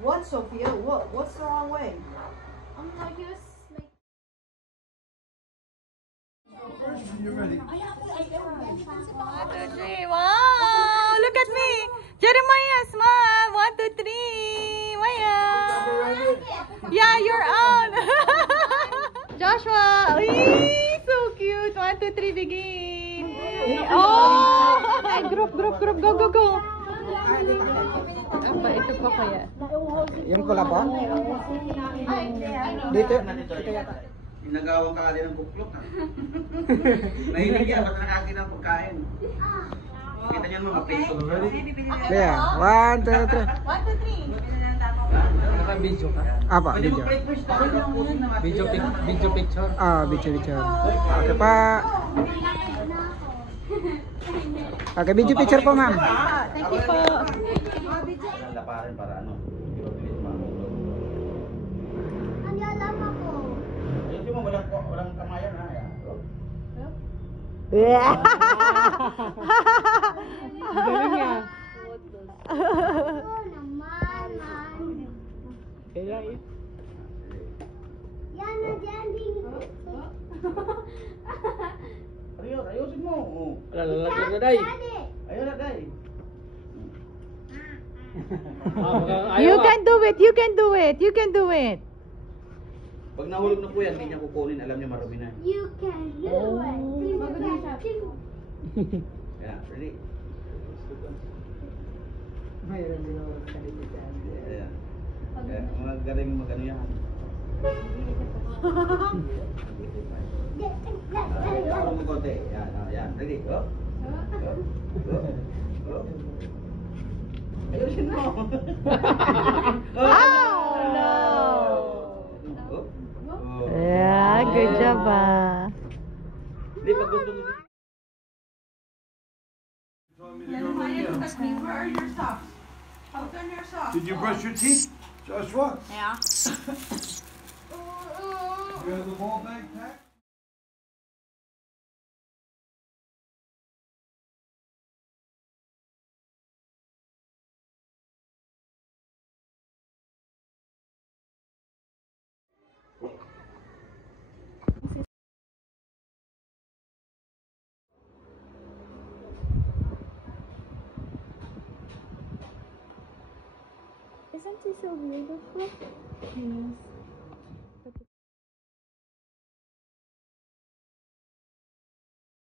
What, Sophia? What's the wrong way? I'm not used. You're ready. 1, 2, 3. Wow! Look at me! Jeremiah, smile! 1, 2, 3. Maya! Yeah, you're on! Joshua! Uy, so cute! 1, 2, 3, begin! Oh! Ay, group. Go! Apa, ito pa kaya? Yung kula po? Dito yata. Nagawang ka din ng buklok. Mahilig yan, ba't nakakita ng pagkain? Kita niyo naman, mapito. Kaya, 1, 2, 3. 1, 2, 3. Naka-video ka? Apa, video. Video picture? Ah, video picture. Okay pa. Okay, video picture po ma'am. Thank you po. Laparin para ano? Ayun mo, walang kamayan ha. Galing nga. Kaya Ayusin mo. lalagyan na day. Ayun na, day. You can do it. Pag nahulog na po yan, hindi niya kukunin. Alam niya marami na. You can do it. Yeah, ready? Mayroon din ako sa dito. Yeah. Mga galing mag-ano yan. Ako mo konti. Yan. Ready? Go. Go. Ayusin mo. Oh, no. Yeah, good job Hindi, pag gusto mo. Where are your socks? Open your socks. Did you brush your teeth, Joshua? Yeah. You have the ball bag packed? Isn't she so beautiful? Yes.